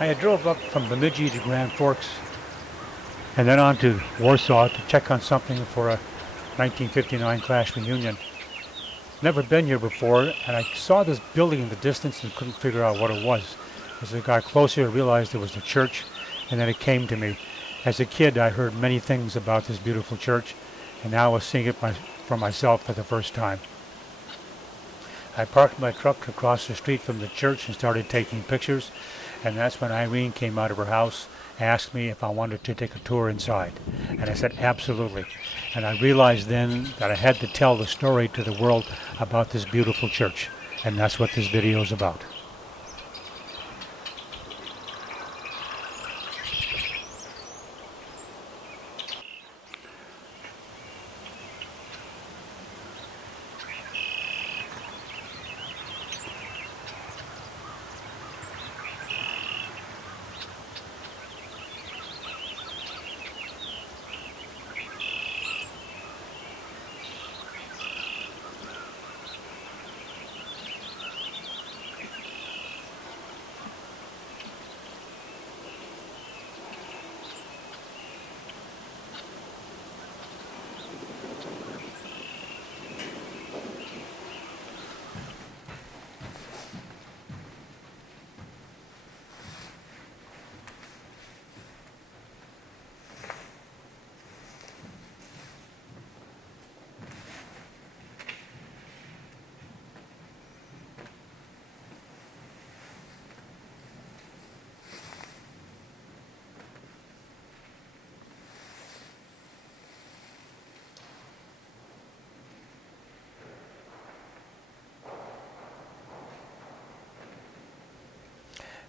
I had drove up from Bemidji to Grand Forks and then on to Warsaw to check on something for a 1959 class reunion. Never been here before, and I saw this building in the distance and couldn't figure out what it was. As I got closer, I realized it was the church, and then it came to me. As a kid, I heard many things about this beautiful church, and now I was seeing it for myself for the first time. I parked my truck across the street from the church and started taking pictures, and that's when Irene came out of her house, asked me if I wanted to take a tour inside. And I said, absolutely. And I realized then that I had to tell the story to the world about this beautiful church. And that's what this video is about.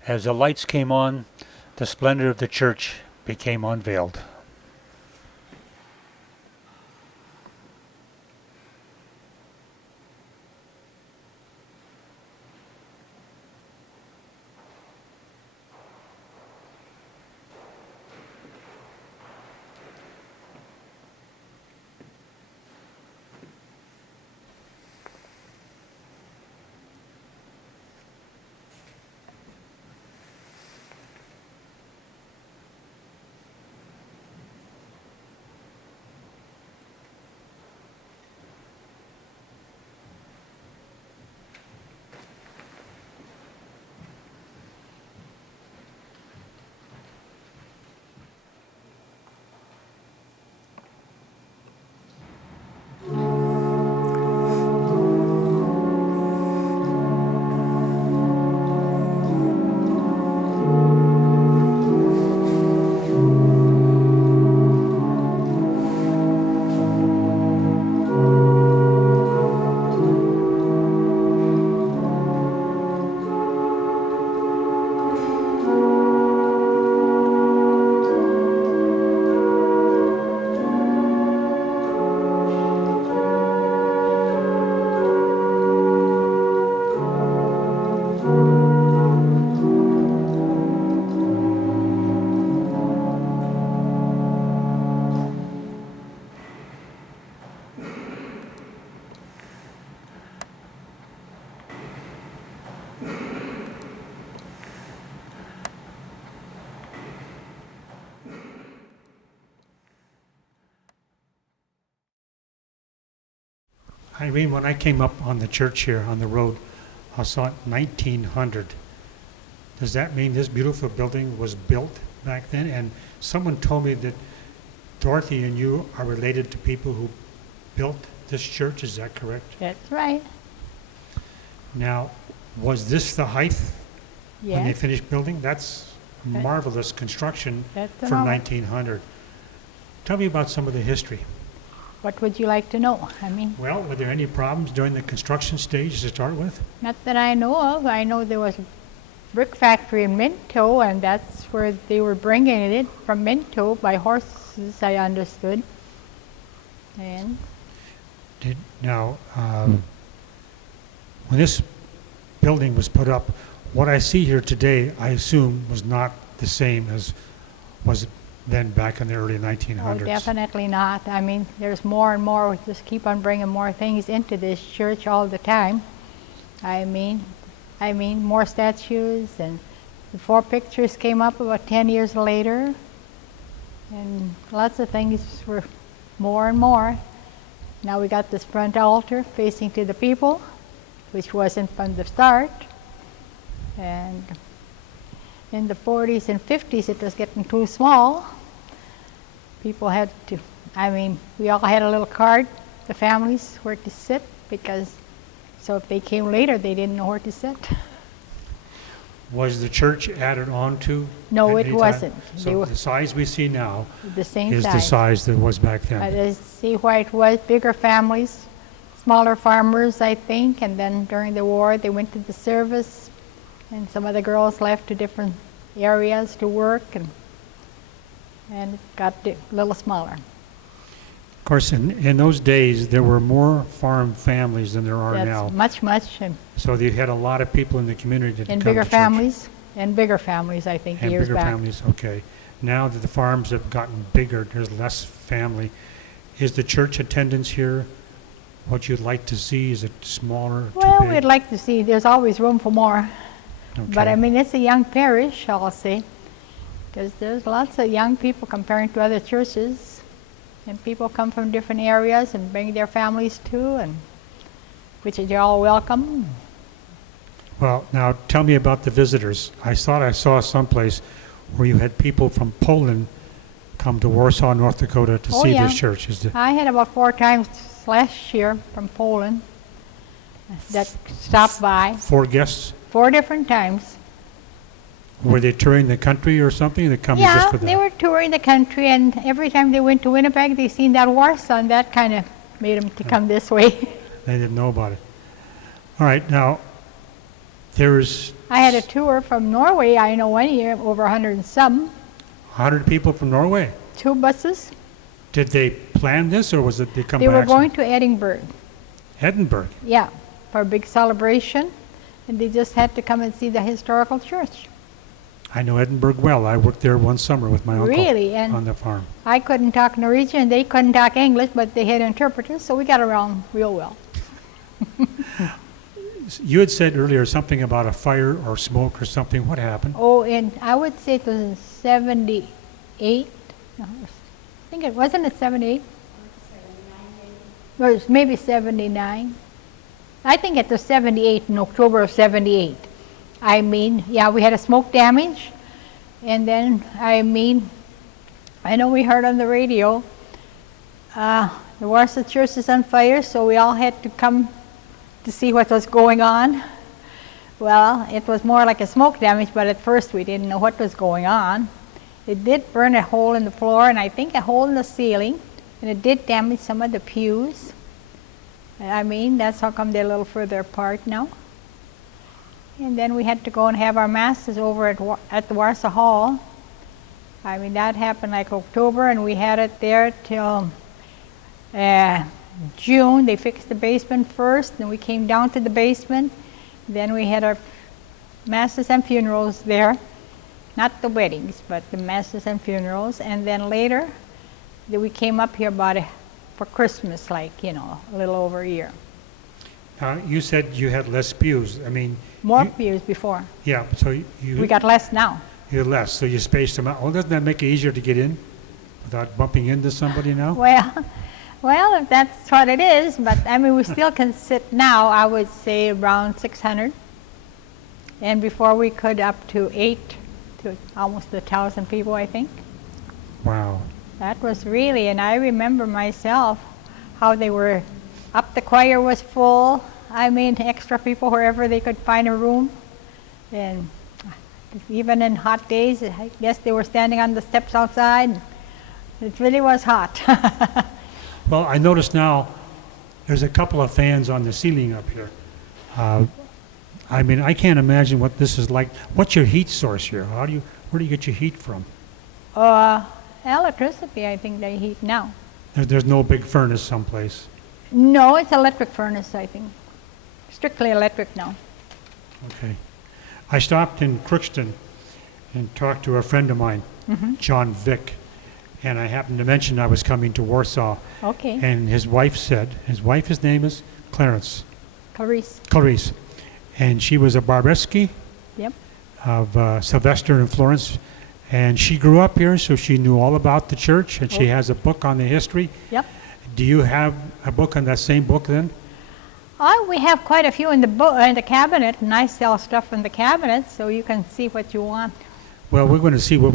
As the lights came on, the splendor of the church became unveiled. Irene, when I came up on the church here on the road, I saw it 1900. Does that mean this beautiful building was built back then? And someone told me that Dorothy and you are related to people who built this church. Is that correct? That's right. Now, was this the height when they Yes. finished building? That's marvelous construction That's for normal. 1900. Tell me about some of the history. What would you like to know? I mean, Well, were there any problems during the construction stage to start with? not that I know of. I know there was a brick factory in Minto, and that's where they were bringing it from Minto by horses, I understood. And Now, when this building was put up, what I see here today, I assume, was not the same as was then back in the early 1900s. oh, definitely not. I mean, there's more and more. We just keep on bringing more things into this church all the time. I mean, more statues and The 4 pictures came up about 10 years later, and lots of things were more and more. Now we got this front altar facing to the people, which wasn't from the start. And in the 40s and 50s, it was getting too small. People had to, we all had a little card, the families, where to sit, because so if they came later, they didn't know where to sit. Was the church added on to? No, at it any wasn't. time? They So were the size we see now the same is the size. size that was back then. I see why it was bigger families, smaller farmers, I think, and then during the war they went to the service, and some of the girls left to different areas to work, and it got a little smaller. Of course, in those days, there were more farm families than there are now. That's much, So you had a lot of people in the community that and come bigger to church. bigger families, I think, And years bigger back. families, okay. Now that the farms have gotten bigger, there's less family. Is the church attendance here what you'd like to see? Is it smaller, too Well, big? we'd like to see, there's always room for more. But Okay. it's a young parish, I'll say, because there's lots of young people comparing to other churches. And people come from different areas and bring their families too, and which is you're all welcome. Well, now tell me about the visitors. I thought I saw someplace where you had people from Poland come to Warsaw, North Dakota to Oh, see yeah. this church. I had about 4 times last year from Poland that stopped by, 4 guests? 4 different times. Were they touring the country or something? They come here just Yeah, for that? they were touring the country, and every time they went to Winnipeg, they seen that Warsaw, and that kind of made them to come this way. They didn't know about it. All right, now, there's I had a tour from Norway, I know one year, over 100 and some, 100 people from Norway. 2 buses. Did they plan this, or was it they come They by were accident? going to Edinburgh, Edinburgh. yeah, for a big celebration, and they just had to come and see the historical church. I know Edinburgh well. I worked there one summer with my uncle Really? And on the farm. I couldn't talk Norwegian, and they couldn't talk English, but they had interpreters, so we got around real well. You had said earlier something about a fire or smoke or something. What happened? Oh, and I would say it was in 78. No, I think it wasn't it 78? Or it was maybe 79. I think it was 78, in October of 78. Yeah, we had a smoke damage. And then, I know we heard on the radio, the Warsaw Church is on fire, so we all had to come to see what was going on. Well, it was more like a smoke damage, but at first we didn't know what was going on. It did burn a hole in the floor, and I think a hole in the ceiling, and it did damage some of the pews. That's how come they're a little further apart now. And then we had to go and have our masses over at the Warsaw Hall. That happened like October, and we had it there till June. They fixed the basement first, then we came down to the basement. Then we had our masses and funerals there. Not the weddings, but the masses and funerals. And then later, we came up here for Christmas, a little over a year. You said you had less pews. More pews before. Yeah, so We got less now. you had less, so you spaced them out. Well, doesn't that make it easier to get in without bumping into somebody now? Well, if that's what it is, but we still can sit now, I would say around 600. And before we could up to almost 1,000 people, I think. Wow. That was really, and I remember myself how they were up, the choir was full. Extra people wherever they could find a room. And even in hot days, I guess they were standing on the steps outside. It really was hot. Well, I notice now there's a couple of fans on the ceiling up here. I can't imagine what this is like. What's your heat source here? Where do you get your heat from? Electricity, I think they heat now. There's no big furnace someplace. No, it's electric furnace, I think. Strictly electric now. Okay. I stopped in Crookston and talked to a friend of mine, John Vick, and I happened to mention I was coming to Warsaw. Okay. And his wife's name is Clarice. Clarice. Clarice. And she was a Barbeski Yep. of Sylvester and Florence. And she grew up here, so she knew all about the church, and she has a book on the history. Yep. Do you have a book on that same book then? Oh, we have quite a few in the cabinet, and I sell stuff in the cabinet, so you can see what you want. Well, we're going to see what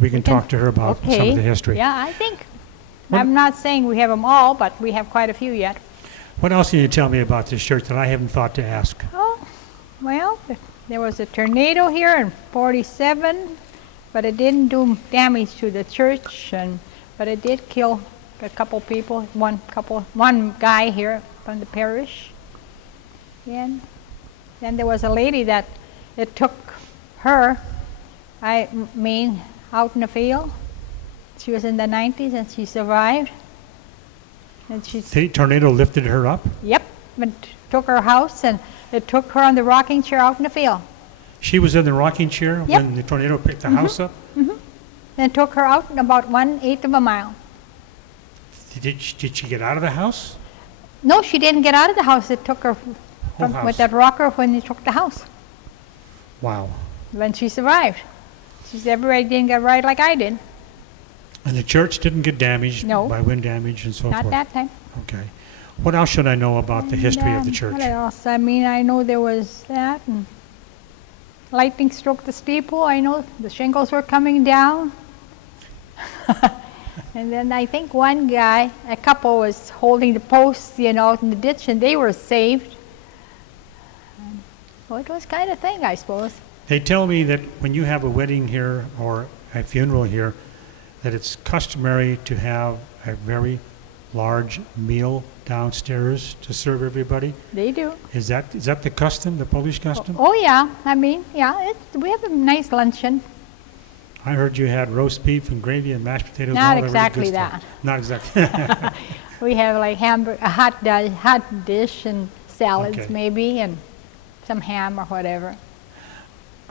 we can talk to her about some of the history. Yeah, I think, I'm not saying we have them all, but we have quite a few yet. What else can you tell me about this church that I haven't thought to ask? Oh, well, there was a tornado here in '47, but it didn't do damage to the church, but it did kill a couple people, one guy here from the parish. And then there was a lady that it took her, out in the field. She was in the 90s and she survived. And the tornado lifted her up? Yep, it took her house and it took her on the rocking chair out in the field. She was in the rocking chair when the tornado picked the house up? Mm-hmm. And it took her out in about 1/8 of a mile. Did she get out of the house? No, she didn't get out of the house. It took her with that rocker when they took the house. Wow. When she survived. She said everybody didn't get right like I did. And the church didn't get damaged by wind damage and so forth? Not that time. Okay. What else should I know about the history of the church? What else? I mean, I know there was that, and lightning struck the steeple. I know the shingles were coming down. And then I think a couple was holding the posts, out in the ditch, and they were saved. So it was kind of thing, I suppose. They tell me that when you have a wedding here or a funeral here, that it's customary to have a very large meal downstairs to serve everybody. They do. Is that the custom, the Polish custom? Oh yeah. I mean, yeah, we have a nice luncheon. I heard you had roast beef and gravy and mashed potatoes. Not all exactly that. that. Not exactly. We have like a hot dish and salads maybe, and some ham or whatever.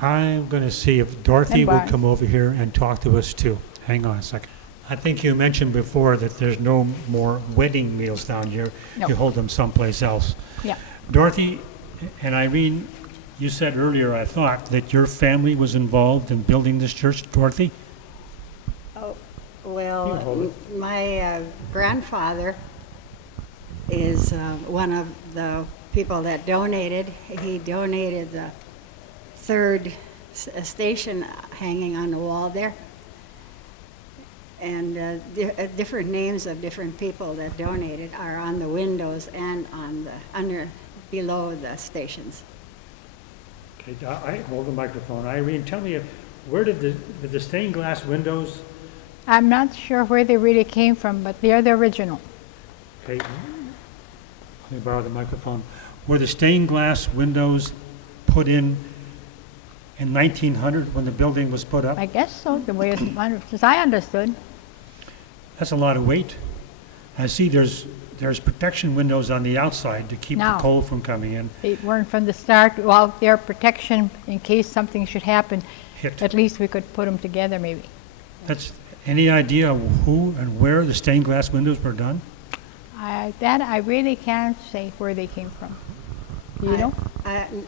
I'm going to see if Dorothy will come over here and talk to us too. Hang on a second. I think you mentioned before that there's no more wedding meals down here. No. You hold them someplace else. Yeah. Dorothy and Irene, you said earlier, I thought, that your family was involved in building this church. Dorothy? Oh, well, my grandfather is one of the people that donated. He donated the third station hanging on the wall there. And different names of different people that donated are on the windows and on the below the stations. Okay, I hold the microphone. Irene, tell me, where did the stained glass windows? I'm not sure where they really came from, but they're the original. Okay, let me borrow the microphone. Were the stained glass windows put in 1900 when the building was put up? I guess so, the way as I understood. That's a lot of weight. I see there's protection windows on the outside to keep the cold from coming in. They weren't from the start. Well, their protection in case something should happen. At least we could put them together maybe. That's any idea who and where the stained glass windows were done? I really can't say where they came from. Do you know?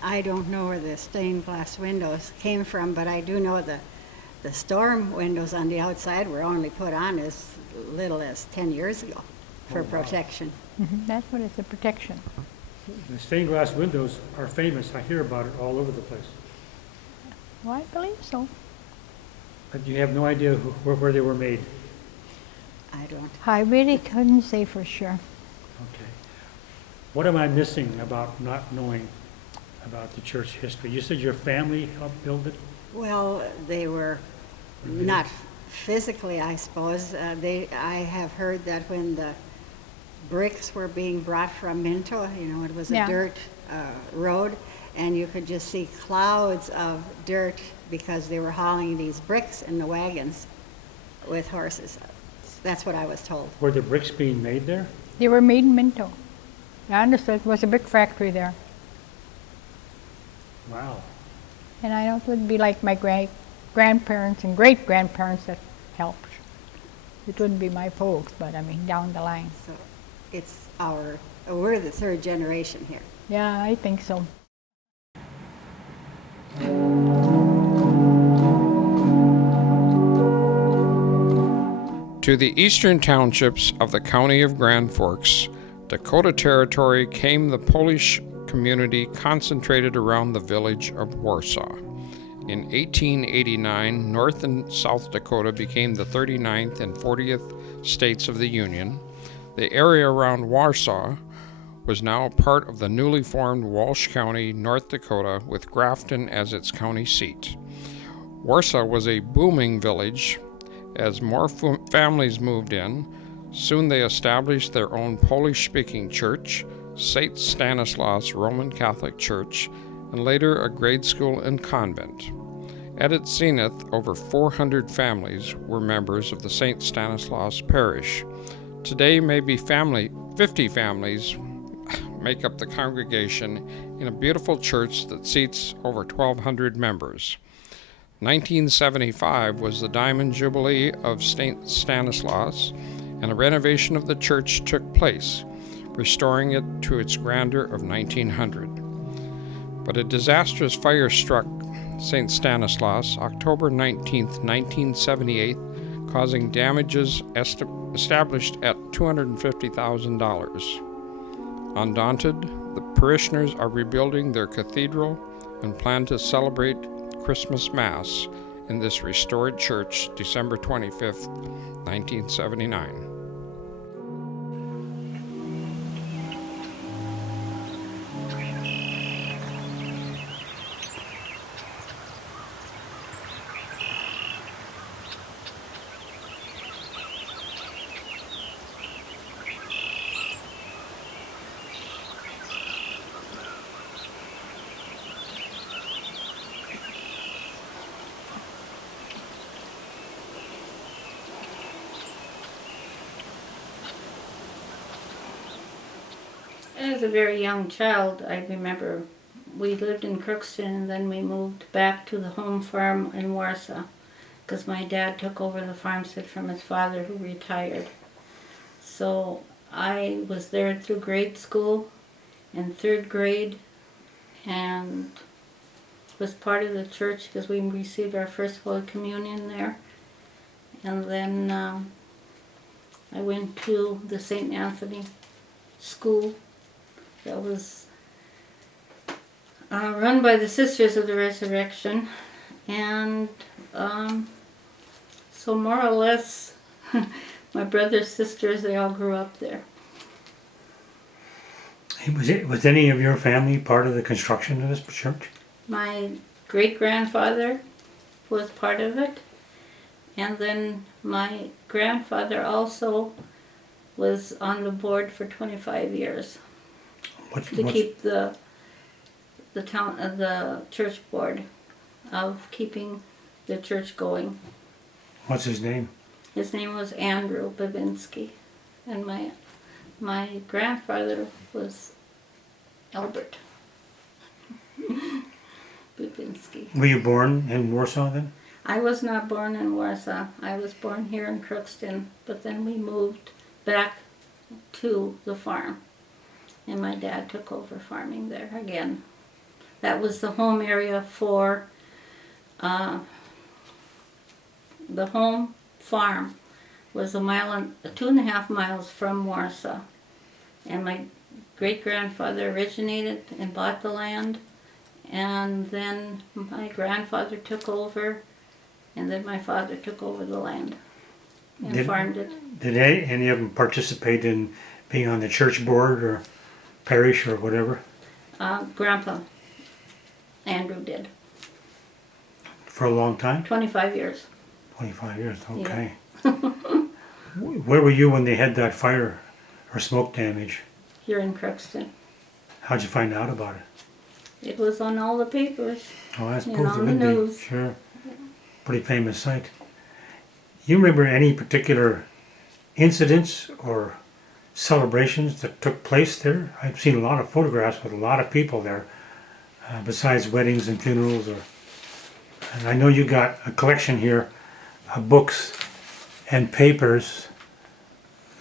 I don't know where the stained glass windows came from, but I do know the storm windows on the outside were only put on as little as 10 years ago for protection. Mm-hmm. That's what it's, a protection. The stained glass windows are famous. I hear about it all over the place. Well, I believe so. But you have no idea where they were made? I don't. I really couldn't say for sure. Okay. What am I missing about not knowing about the church history? You said your family helped build it? Well, they were not physically, I suppose. I have heard that when the bricks were being brought from Minto, it was a dirt road, and you could just see clouds of dirt because they were hauling these bricks in the wagons with horses. That's what I was told. Were the bricks being made there? They were made in Minto. I understood it was a big factory there. Wow. And I know it would be like my grandparents and great-grandparents that helped. It wouldn't be my folks, but I mean down the line. So it's we're the third generation here. Yeah, I think so. To the eastern townships of the county of Grand Forks, Dakota Territory came the Polish community concentrated around the village of Warsaw. In 1889, North and South Dakota became the 39th and 40th states of the Union. The area around Warsaw was now part of the newly formed Walsh County, North Dakota, with Grafton as its county seat. Warsaw was a booming village as more families moved in. Soon they established their own Polish-speaking church, St Stanislaus Roman Catholic Church, and later a grade school and convent. At its zenith, over 400 families were members of the St Stanislaus parish. Today, maybe 50 families make up the congregation in a beautiful church that seats over 1,200 members. 1975 was the Diamond Jubilee of St Stanislaus, and a renovation of the church took place, restoring it to its grandeur of 1900. But a disastrous fire struck St Stanislaus October 19, 1978, causing damages established at $250,000. Undaunted, the parishioners are rebuilding their cathedral and plan to celebrate Christmas Mass in this restored church December 25th, 1979. As a very young child, I remember we lived in Crookston and then we moved back to the home farm in Warsaw because my dad took over the farmstead from his father who retired. So I was there through grade school and third grade and was part of the church because we received our first Holy Communion there. And then I went to the St. Anthony school that was run by the Sisters of the Resurrection, and so more or less my brothers, sisters, they all grew up there. Was any of your family part of the construction of this church? My great-grandfather was part of it, and then my grandfather also was on the board for 25 years to keep the church board of keeping the church going. What's his name? His name was Andrew Babinski, and my grandfather was Albert Babinski. Were you born in Warsaw then? I was not born in Warsaw. I was born here in Crookston, but then we moved back to the farm, and my dad took over farming there again. That was the home area for the home farm was 2.5 miles from Warsaw, and my great-grandfather originated and bought the land, and then my grandfather took over, and then my father took over the land and farmed it. Did any of them participate in being on the church board or parish or whatever? Grandpa Andrew did. For a long time? 25 years. 25 years, okay. Yeah. Where were you when they had that fire or smoke damage? Here in Crookston. How'd you find out about it? It was on all the papers. Oh, I suppose on it would the be. news. Sure. Pretty famous site. You remember any particular incidents or celebrations that took place there? I've seen a lot of photographs with a lot of people there, besides weddings and funerals. And I know you got a collection here of books and papers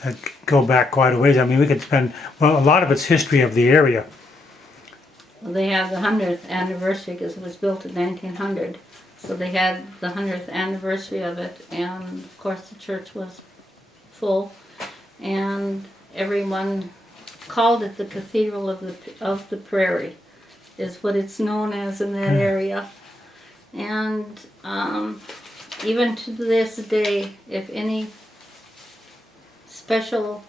that go back quite a ways. I mean, we could spend, well, a lot of it's history of the area. Well, they have the 100th anniversary because it was built in 1900. So they had the 100th anniversary of it, and of course the church was full, and everyone called it the Cathedral of the Prairie, is what it's known as in that area. And even to this day, if any special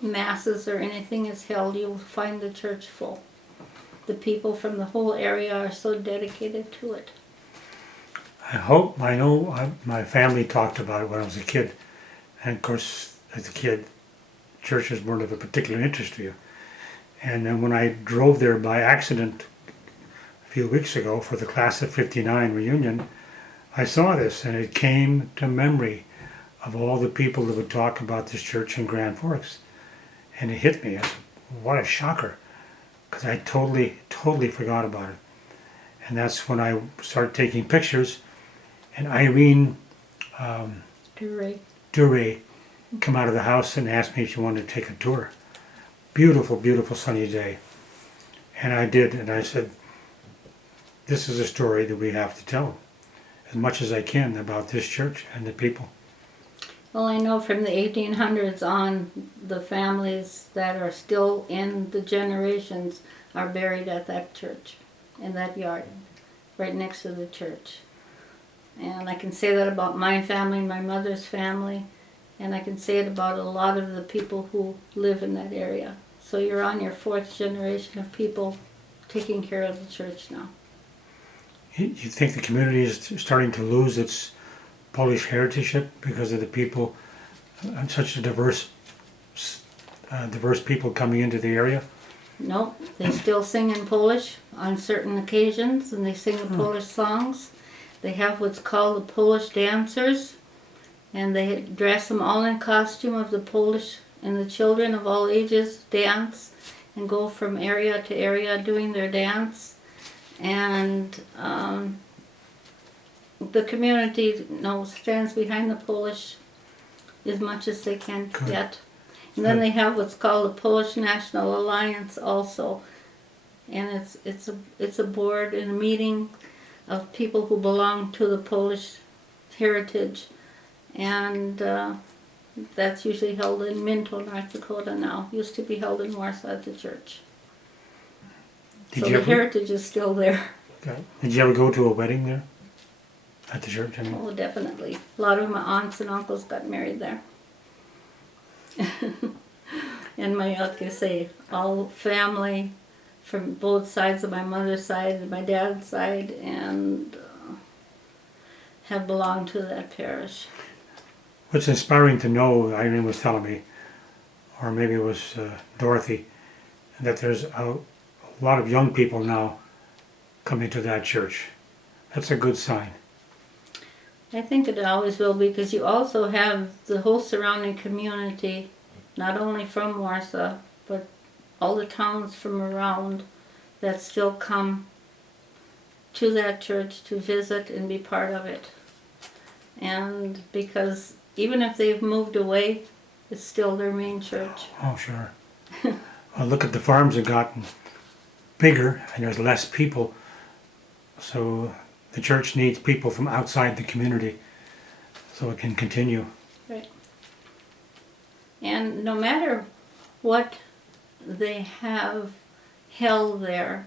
masses or anything is held, you'll find the church full. The people from the whole area are so dedicated to it. I know my family talked about it when I was a kid. And of course, as a kid, churches weren't of a particular interest to you. And then when I drove there by accident a few weeks ago for the Class of '59 reunion, I saw this and it came to memory of all the people that would talk about this church in Grand Forks. And it hit me. I said, what a shocker. Because I totally forgot about it. And that's when I started taking pictures. And Irene Duray came out of the house and asked me if she wanted to take a tour. Beautiful, beautiful sunny day. And I did, and I said, this is a story that we have to tell as much as I can about this church and the people. Well, I know from the 1800s on, the families that are still in the generations are buried at that church, in that yard, right next to the church. And I can say that about my family, my mother's family, and I can say it about a lot of the people who live in that area. So you're on your fourth generation of people taking care of the church now. You think the community is starting to lose its Polish heritage because of the people, such a diverse people coming into the area? No, they still sing in Polish on certain occasions, and they sing the Polish songs. They have what's called the Polish dancers, and they dress them all in costume of the Polish, and the children of all ages dance and go from area to area doing their dance. And the community stands behind the Polish as much as they can get. And then they have what's called the Polish National Alliance also, and it's a board and a meeting of people who belong to the Polish heritage, and that's usually held in Minto, North Dakota now. Used to be held in Warsaw at the church. So the heritage is still there. Okay. Did you ever go to a wedding there? At the church, I mean? Oh, definitely. A lot of my aunts and uncles got married there. And like I say, all family from both sides of my mother's side and my dad's side, and have belonged to that parish. What's inspiring to know, Irene was telling me, or maybe it was Dorothy, that there's a lot of young people now coming to that church. That's a good sign. I think it always will be, because you also have the whole surrounding community, not only from Warsaw, but all the towns from around that still come to that church to visit and be part of it. And because even if they've moved away, it's still their main church. Oh, sure. Well, look at the farms have gotten bigger and there's less people, so the church needs people from outside the community so it can continue. Right. And no matter what they have held there,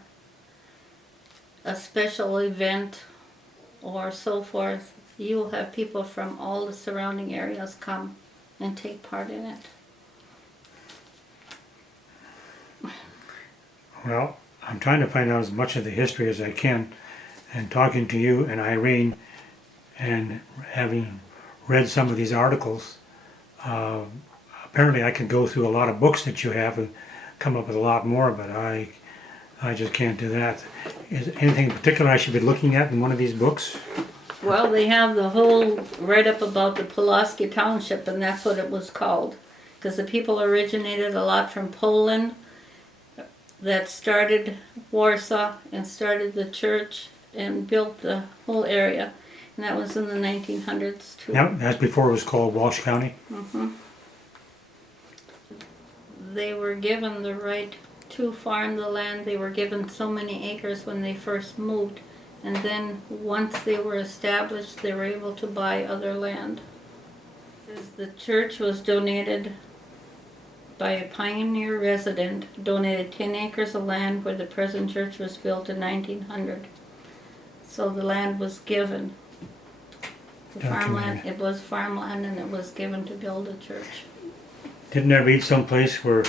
a special event or so forth, you will have people from all the surrounding areas come and take part in it. Well, I'm trying to find out as much of the history as I can, and talking to you and Irene and having read some of these articles, apparently I could go through a lot of books that you have and come up with a lot more, but I just can't do that. Is there anything in particular I should be looking at in one of these books? Well, they have the whole write-up about the Pulaski Township, and that's what it was called, because the people originated a lot from Poland that started Warsaw and started the church and built the whole area, and that was in the 1900s too. Yeah, that's before it was called Walsh County. Mm-hmm. They were given the right to farm the land. They were given so many acres when they first moved, and then once they were established, they were able to buy other land. The church was donated by a pioneer resident, donated 10 acres of land where the present church was built in 1900. So the land was given. The farmland, it was farmland, and it was given to build a church. Didn't I read someplace where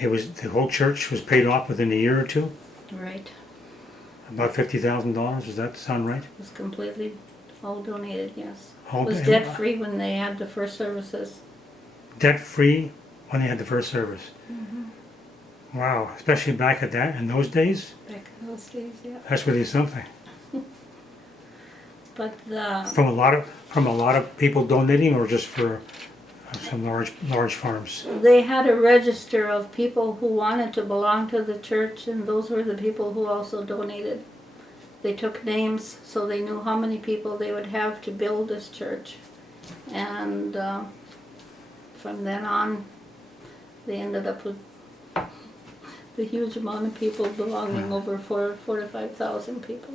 the whole church was paid off within a year or two? Right. About $50,000, does that sound right? It was completely all donated, yes. All It was da- debt-free when they had the first services. Debt-free when they had the first service. Wow, especially back at that, in those days, Back in those days, yeah. that's really something. But the, From a lot of people donating, or just for some large farms? they had a register of people who wanted to belong to the church, and those were the people who also donated. They took names so they knew how many people they would have to build this church. And from then on, they ended up with the huge amount of people belonging, over 4,000 to 5,000 people.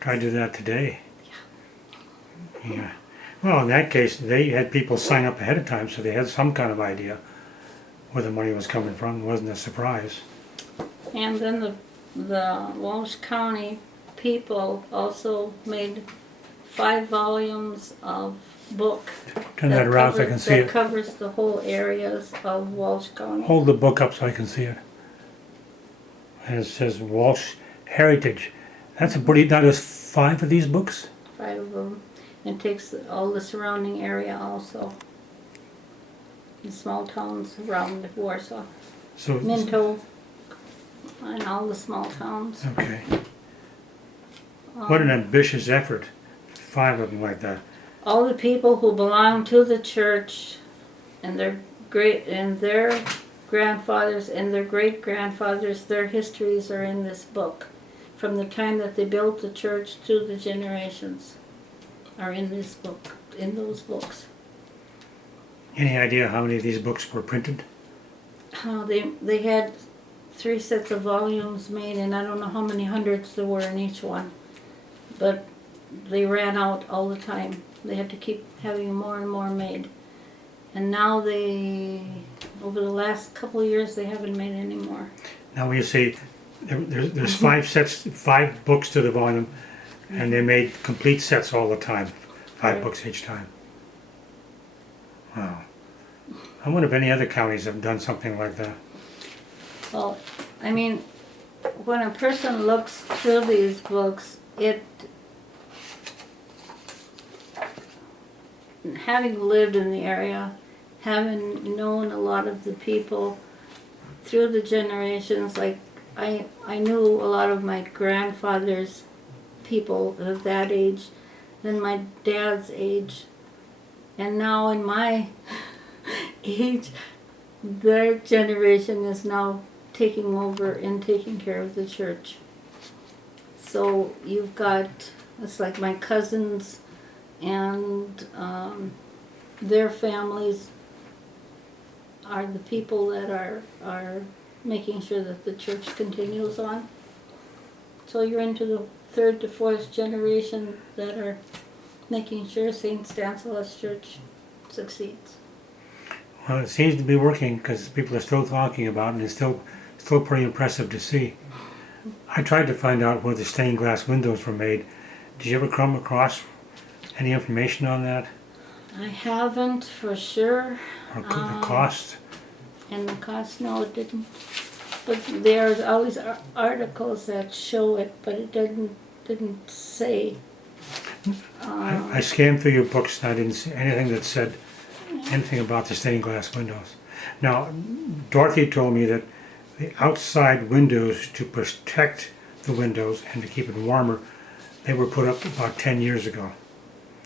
Try to do that today. Yeah. Well, in that case, they had people sign up ahead of time, so they had some kind of idea where the money was coming from. It wasn't a surprise. And then the Walsh County people also made 5 volumes of book Turn that around so I can see that it. covers the whole areas of Walsh County. Hold the book up so I can see it. And it says Walsh Heritage. That's a pretty, now there's 5 of these books? 5 of them. And takes all the surrounding area also. The small towns around Warsaw. So, Minto, and all the small towns. okay. What an ambitious effort. 5 of them like that. All the people who belong to the church and their grandfathers and their great grandfathers, their histories are in this book. From the time that they built the church to the generations are in this book, in those books. Any idea how many of these books were printed? They had 3 sets of volumes made, and I don't know how many hundreds there were in each one. But they ran out all the time. They had to keep having more and more made. And now over the last couple of years, they haven't made any more. Now when you say there's 5 books to the volume, and they made complete sets all the time. 5 Right. books each time. Wow. I wonder if any other counties have done something like that. Well, I mean, when a person looks through these books, having lived in the area, having known a lot of the people through the generations, like I knew a lot of my grandfather's people of that age, then my dad's age, and now in my age, their generation is now taking over and taking care of the church. So you've got, it's like my cousins and their families are the people that are making sure that the church continues on. So you're into the 3rd to 4th generation that are making sure St Stanislaus Church succeeds. Well, it seems to be working because people are still talking about it, and it's still pretty impressive to see. I tried to find out where the stained glass windows were made. Did you ever come across any information on that? I haven't for sure. Or the cost? And the cost, no, it didn't. But there's always articles that show it, but it didn't say. I scanned through your books and I didn't see anything that said anything about the stained glass windows. Now, Dorothy told me that the outside windows, to protect the windows and to keep it warmer, they were put up about 10 years ago.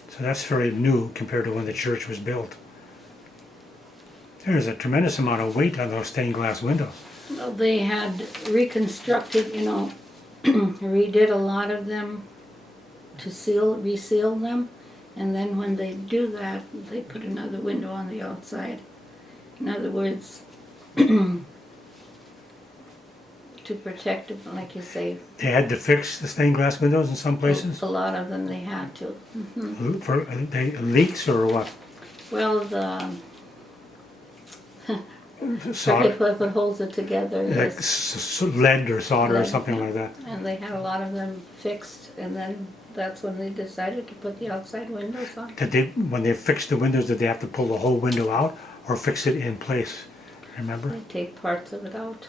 So that's very new compared to when the church was built. There's a tremendous amount of weight on those stained glass windows. Well, they had reconstructed, redid a lot of them to reseal them, and then when they do that, they put another window on the outside. In other words, to protect them, like you say. They had to fix the stained glass windows in some places? A lot of them they had to. For leaks or what? Well, the Solder, what holds it together like is lead or solder or lead, something yeah. like that. And they had a lot of them fixed, and then that's when they decided to put the outside windows on. When they fixed the windows, did they have to pull the whole window out or fix it in place? Remember? They take parts of it out.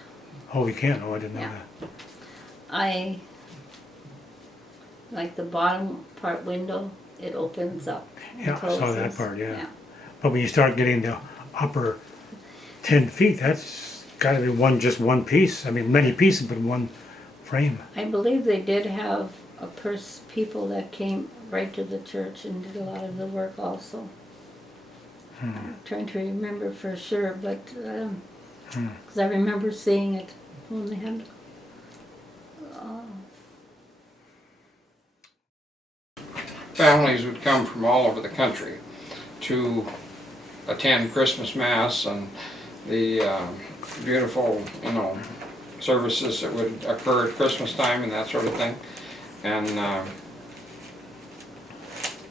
Oh, you can? Oh, I didn't know Yeah. that. I like the bottom part window, it opens up and Yeah, I saw that closes. part, yeah. But when you start getting the upper 10 feet, that's got to be just one piece. I mean, many pieces, but one frame. I believe they did have people that came right to the church and did a lot of the work also. I'm trying to remember for sure, but because I remember seeing it when they had. Families would come from all over the country to attend Christmas Mass and the beautiful, services that would occur at Christmas time and that sort of thing. And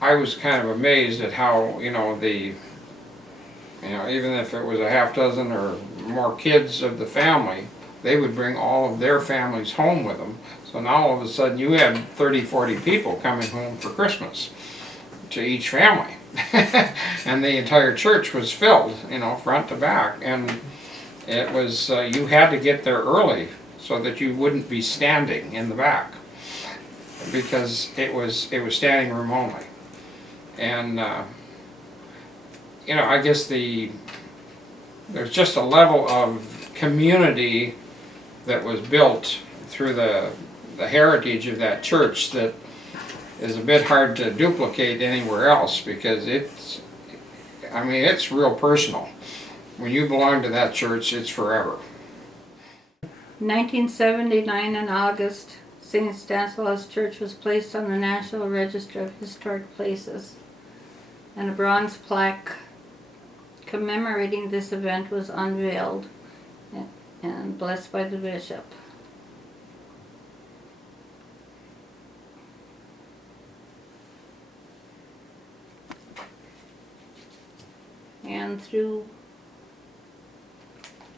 I was kind of amazed at how, even if it was a half dozen or more kids of the family, they would bring all of their families home with them. So now all of a sudden you had 30, 40 people coming home for Christmas to each family. And the entire church was filled, front to back. And it was, you had to get there early so that you wouldn't be standing in the back, because it was standing room only. And I guess there's just a level of community that was built through the heritage of that church that is a bit hard to duplicate anywhere else, because it's real personal. When you belong to that church, it's forever. 1979 in August, St Stanislaus Church was placed on the National Register of Historic Places, and a bronze plaque commemorating this event was unveiled and blessed by the bishop.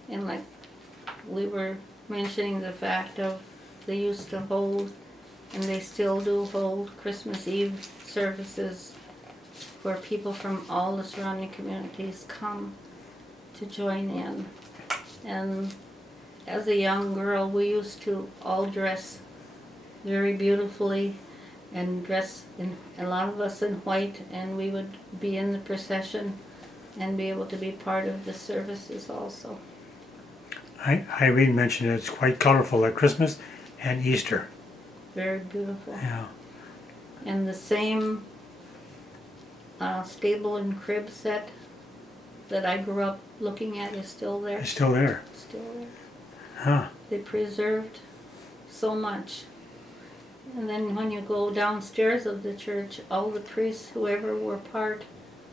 And like we were mentioning the fact of they used to hold, and they still do hold, Christmas Eve services where people from all the surrounding communities come to join in. And as a young girl, we used to all dress very beautifully and dress a lot of us in white, and we would be in the procession and be able to be part of the services also. Irene mentioned it's quite colorful at Christmas and Easter. Very beautiful. Yeah. And the same stable and crib set that I grew up looking at is still there. It's still there. Still there. Huh. They preserved so much. And then when you go downstairs of the church, all the priests, whoever were part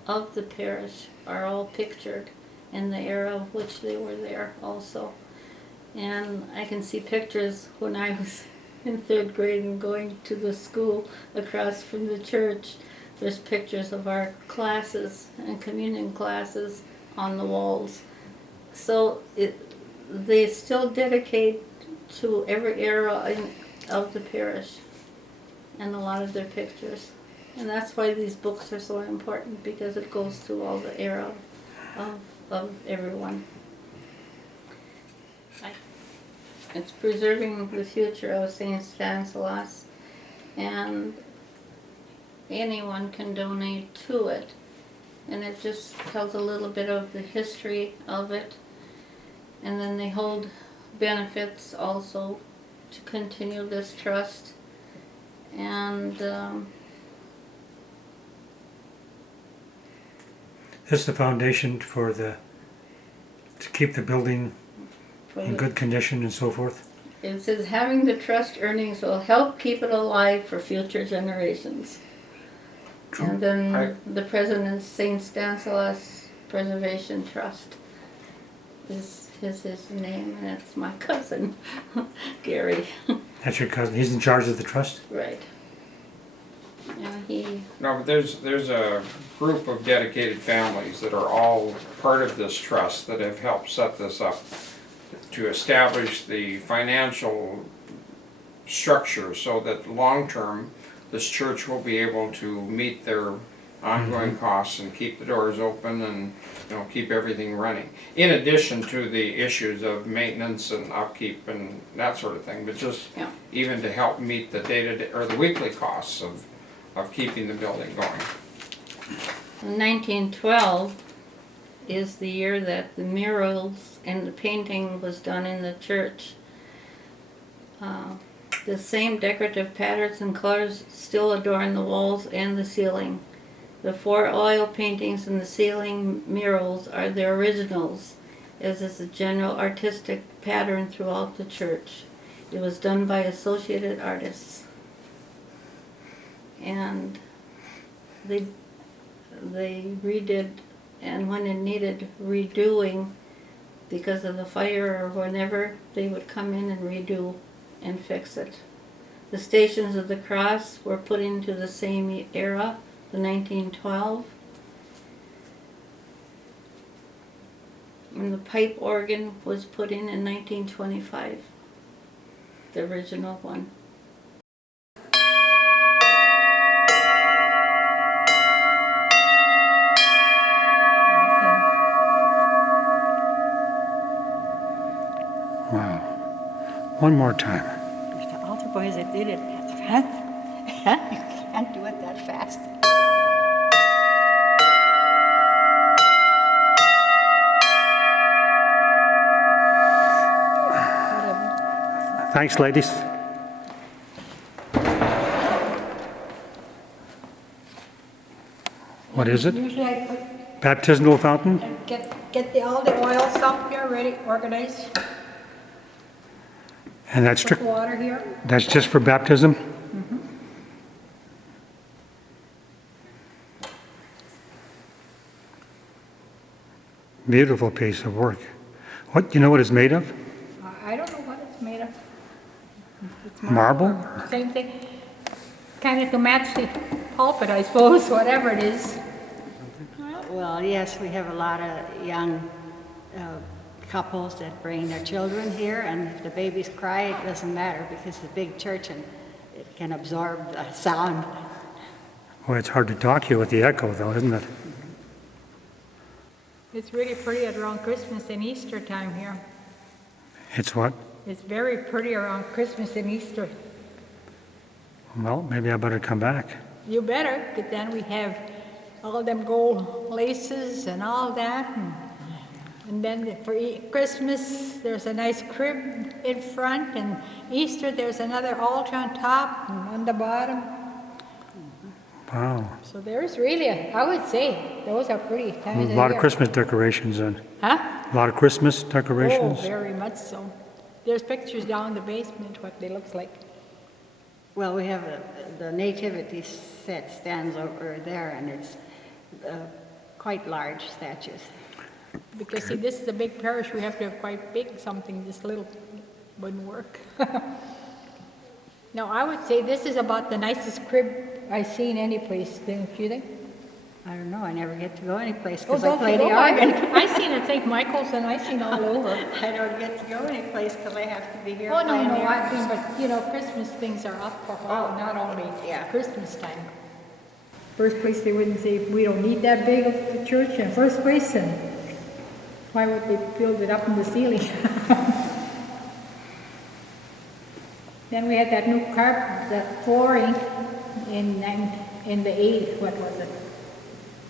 of the parish, are all pictured in the era of which they were there also. And I can see pictures when I was in 3rd grade and going to the school across from the church. There's pictures of our classes and communion classes on the walls. So they still dedicate to every era of the parish and a lot of their pictures. And that's why these books are so important, because it goes through all the era of everyone. It's preserving the future of St Stanislaus, and anyone can donate to it. And it just tells a little bit of the history of it. And then they hold benefits also to continue this trust. And This is the foundation to keep the building in good condition and so forth. It says having the trust earnings will help keep it alive for future generations. True. And then the president's St Stanislaus Preservation Trust is is his name, and it's my cousin, Gary. That's your cousin. He's in charge of the trust? Right. Yeah, he, No, but there's a group of dedicated families that are all part of this trust that have helped set this up to establish the financial structure so that long-term this church will be able to meet their ongoing costs and keep the doors open and, you know, keep everything running. In addition to the issues of maintenance and upkeep and that sort of thing, but just Yeah. even to help meet the day-to-day or the weekly costs of keeping the building going. 1912 is the year that the murals and the painting was done in the church. The same decorative patterns and colors still adorn the walls and the ceiling. The 4 oil paintings and the ceiling murals are the originals, as is the general artistic pattern throughout the church. It was done by associated artists. And they redid, and when it needed redoing because of the fire or whenever, they would come in and redo and fix it. The Stations of the Cross were put into the same era, the 1912. And the pipe organ was put in 1925, the original one. Wow. One more time. The altar boys that did it that fast. You can't do it that fast. Thanks, ladies. What is it? Usually I put, Baptismal fountain? get all the oil stuff here ready, organized, And that's put strict. water here. That's just for baptism? Beautiful piece of work. What, you know what it's made of? I don't know what it's made of. It's Marble? Same thing. Kind of to match the pulpit, I suppose, whatever it is. Well, yes, we have a lot of young couples that bring their children here, and if the babies cry, it doesn't matter because it's a big church and it can absorb the sound. Well, it's hard to talk here with the echo, though, isn't it? It's really pretty around Christmas and Easter time here. It's what? It's very pretty around Christmas and Easter. Well, maybe I better come back. You better, because then we have all them gold laces and all that. And then for Christmas, there's a nice crib in front, and Easter, there's another altar on top and on the bottom. Wow. So there's really, I would say, those are pretty times A lot of year. Christmas decorations then. Huh? A lot of Christmas Oh, decorations. very much so. There's pictures down in the basement, what they look like. Well, we have the nativity set stands over there, and it's quite large statues. Because see, this is a big parish, we have to have quite big something, this little wouldn't work. No, I would say this is about the nicest crib I've seen any place, don't you think? I don't know, I never get to go anyplace Oh, because I don't play you the go? organ. I've seen at St. Michael's and I've seen all over. I don't get to go anyplace because I have to be here Oh, no, playing no, the I organ. think, but you know, Christmas things are up for a while, not only yeah. Christmas time. First place, they wouldn't say, we don't need that big of a church in first place, and why would they build it up in the ceiling? Then we had that new carpet, that flooring in the 80s, what was it?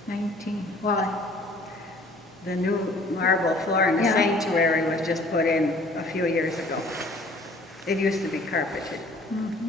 19, well, The new marble floor in the Yeah. sanctuary was just put in a few years ago. It used to be carpeted. mhm.